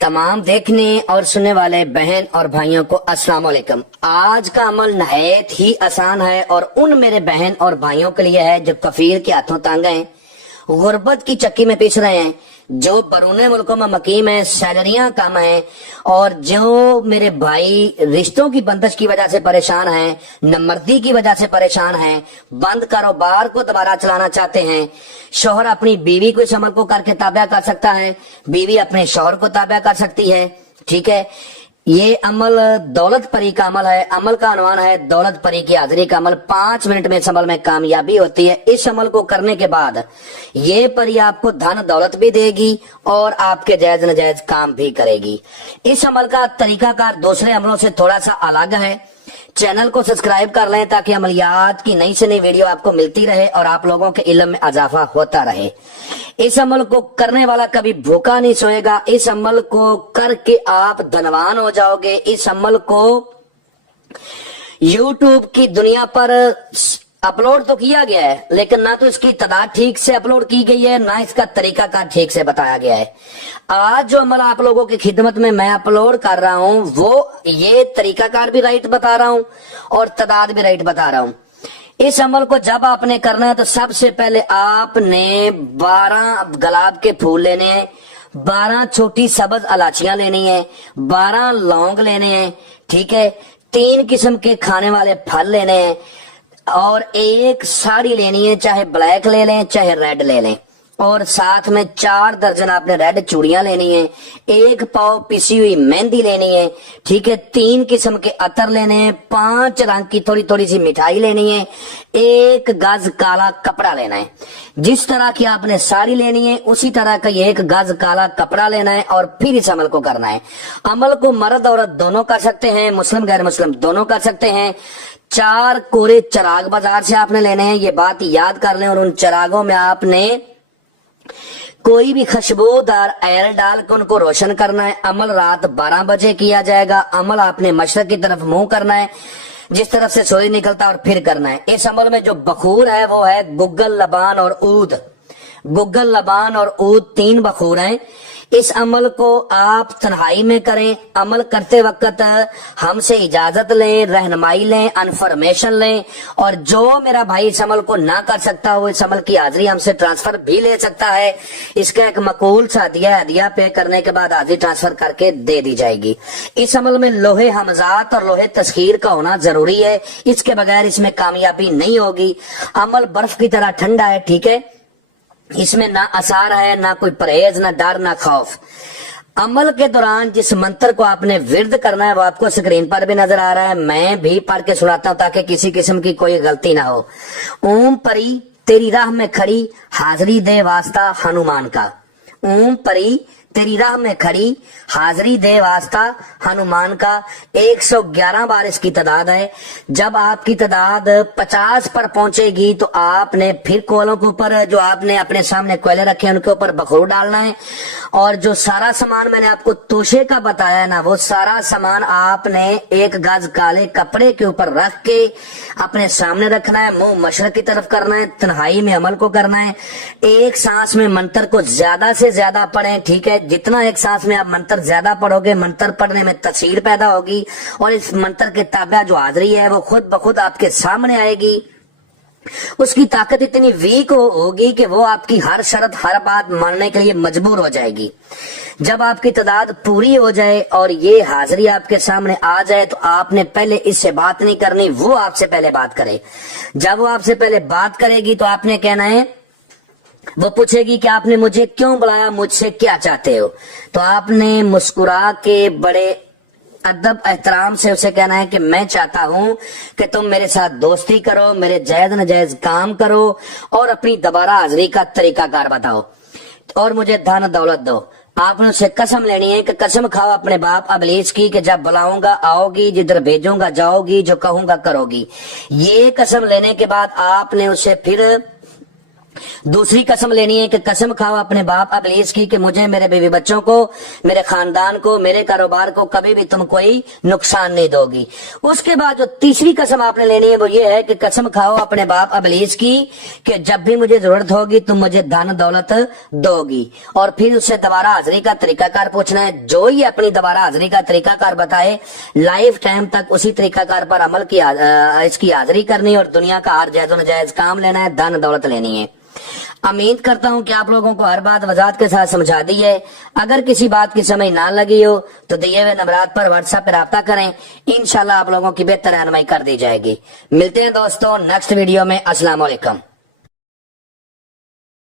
तमाम देखने और सुनने वाले बहन और भाइयों को अस्सलाम वालेकुम। आज का अमल नहायत ही आसान है और उन मेरे बहन और भाइयों के लिए है जो कफीर के हाथों तंग हैं, गुर्बत की चक्की में पिस रहे हैं, जो बरूने मुल्कों में मकीम है, सैलरियां कम हैं, और जो मेरे भाई रिश्तों की बंदिश की वजह से परेशान हैं, नमर्दी की वजह से परेशान हैं, बंद कारोबार को दोबारा चलाना चाहते हैं। शोहर अपनी बीवी को इस अमल को करके ताबा कर सकता है, बीवी अपने शोहर को ताबा कर सकती है। ठीक है, ये अमल दौलत परी का अमल है। अमल का अनवान है दौलत परी की हाजिरी का अमल। 5 मिनट में इस अमल में कामयाबी होती है। इस अमल को करने के बाद ये परी आपको धन दौलत भी देगी और आपके जायज नजायज काम भी करेगी। इस अमल का तरीकाकार दूसरे अमलों से थोड़ा सा अलग है। चैनल को सब्सक्राइब कर लें ताकि अमलियात की नई से नई वीडियो आपको मिलती रहे और आप लोगों के इल्म में इजाफा होता रहे। इस अमल को करने वाला कभी भूखा नहीं सोएगा। इस अमल को करके आप धनवान हो जाओगे। इस अमल को YouTube की दुनिया पर अपलोड तो किया गया है, लेकिन ना तो इसकी तादाद ठीक से अपलोड की गई है, ना इसका तरीकाकार ठीक से बताया गया है। आज जो अमल आप लोगों की खिदमत में मैं अपलोड कर रहा हूं, वो ये तरीकाकार भी राइट बता रहा हूं और तादाद भी राइट बता रहा हूं। इस अमल को जब आपने करना है तो सबसे पहले आपने 12 गुलाब के फूल लेने हैं, 12 छोटी सब्ज इलायचियां लेनी है, 12 लौंग लेने हैं। ठीक है, 3 किस्म के खाने वाले फल लेने हैं और एक साड़ी लेनी है, चाहे ब्लैक ले लें चाहे रेड ले लें, और साथ में 4 दर्जन आपने रेड चूड़ियां लेनी है, 1 पाव पिसी हुई मेहंदी लेनी है। ठीक है, 3 किस्म के अतर लेने हैं, 5 रंग की थोड़ी थोड़ी सी मिठाई लेनी है, 1 गज काला कपड़ा लेना है। जिस तरह की आपने साड़ी लेनी है उसी तरह का 1 गज काला कपड़ा लेना है और फिर इस अमल को करना है। अमल को मर्द औरत दोनों कर सकते हैं, मुस्लिम गैर मुस्लिम दोनों कर सकते हैं। 4 कोरे चिराग बाजार से आपने लेने हैं, ये बात याद कर लें, और उन चिरागों में आपने कोई भी खुशबूदार ऑयल डाल कर उनको रोशन करना है। अमल रात 12 बजे किया जाएगा। अमल आपने मशरक की तरफ मुंह करना है, जिस तरफ से सूरज निकलता और फिर करना है। इस अमल में जो बखूर है वो है गुग्गल, लबान और ऊद। गुग्गल, लबान और ऊद 3 बखूर हैं। इस अमल को आप तन्हाई में करें। अमल करते वक्त हमसे इजाजत लें, रहनुमाई लें, इन्फॉर्मेशन लें, और जो मेरा भाई इस अमल को ना कर सकता वो इस अमल की हाजिरी हमसे ट्रांसफर भी ले सकता है। इसका एक मकूल सा हदिया पे करने के बाद हाजिरी ट्रांसफर करके दे दी जाएगी। इस अमल में लोहे हमजात और लोहे तस्खीर का होना जरूरी है, इसके बगैर इसमें कामयाबी नहीं होगी। अमल बर्फ की तरह ठंडा है। ठीक है, इसमें ना आसार है, ना कोई परहेज, ना डर, ना खौफ। अमल के दौरान जिस मंत्र को आपने विर्द करना है वो आपको स्क्रीन पर भी नजर आ रहा है, मैं भी पढ़ के सुनाता हूं ताकि किसी किस्म की कोई गलती ना हो। ओम परी तेरी राह में खड़ी, हाजिरी दे वास्ता हनुमान का। ओम परी तेरी राह में खड़ी, हाजिरी दे वास्ता हनुमान का। 111 बार इसकी तादाद है। जब आपकी तादाद 50 पर पहुंचेगी तो आपने फिर कोयलों के ऊपर, जो आपने अपने सामने कोयले रखे हैं उनके ऊपर बखूर डालना है, और जो सारा सामान मैंने आपको तोशे का बताया है ना, वो सारा सामान आपने 1 गज काले कपड़े के ऊपर रख के अपने सामने रखना है, मुंह मशरक की तरफ करना है, तन्हाई में अमल को करना है। एक सांस में मंत्र को ज्यादा से ज्यादा पढ़ें। ठीक है, जितना एक सांस में आप मंत्र ज्यादा पढ़ोगे, मंत्र पढ़ने में तसीर पैदा होगी और इस मंत्र के ताबा जो हाजिरी है वो खुद ब खुद आपके सामने आएगी। उसकी ताकत इतनी वीक होगी कि वो आपकी हर शर्त, हर बात मानने के लिए मजबूर हो जाएगी। जब आपकी तादाद पूरी हो जाए और ये हाजिरी आपके सामने आ जाए तो आपने पहले इससे बात नहीं करनी, वो आपसे पहले बात करे। जब वो आपसे पहले बात करेगी तो आपने कहना है, वो पूछेगी कि आपने मुझे क्यों बुलाया, मुझसे क्या चाहते हो, तो आपने मुस्कुरा के बड़े अदब एहतराम से उसे कहना है कि मैं चाहता हूं कि तुम मेरे साथ दोस्ती करो, मेरे जायज नजायज काम करो और अपनी दोबारा हाजिरी का तरीकाकार बताओ और मुझे धन दौलत दो। आपने उससे कसम लेनी है कि कसम खाओ अपने बाप अबलीस की कि जब बुलाऊंगा आओगी, जिधर भेजूंगा जाओगी, जो कहूंगा करोगी। ये कसम लेने के बाद आपने उसे फिर दूसरी कसम लेनी है कि कसम खाओ अपने बाप अबलीस की कि मुझे, मेरे बीवी बच्चों को, मेरे खानदान को, मेरे कारोबार को कभी भी तुम कोई नुकसान नहीं दोगी। उसके बाद जो तीसरी कसम आपने लेनी है वो ये है कि कसम खाओ अपने बाप अबलीस की कि जब भी मुझे जरूरत होगी तुम मुझे धन दौलत दोगी। और फिर उससे दोबारा हाजिरी का तरीकाकार पूछना है। जो ही अपनी दोबारा हाजिरी का तरीकाकार बताए, लाइफ टाइम तक उसी तरीकाकार पर अमल की इसकी हाजिरी करनी और दुनिया का हर जायज नाजायज काम लेना है, धन दौलत लेनी है। उम्मीद करता हूं कि आप लोगों को हर बात वजाहत के साथ समझा दी है। अगर किसी बात की समझ ना लगी हो तो दिए हुए नंबरात पर व्हाट्सएप पर राब्ता करें, इंशाल्लाह आप लोगों की बेहतर रहनुमाई कर दी जाएगी। मिलते हैं दोस्तों नेक्स्ट वीडियो में। अस्सलाम वालेकुम।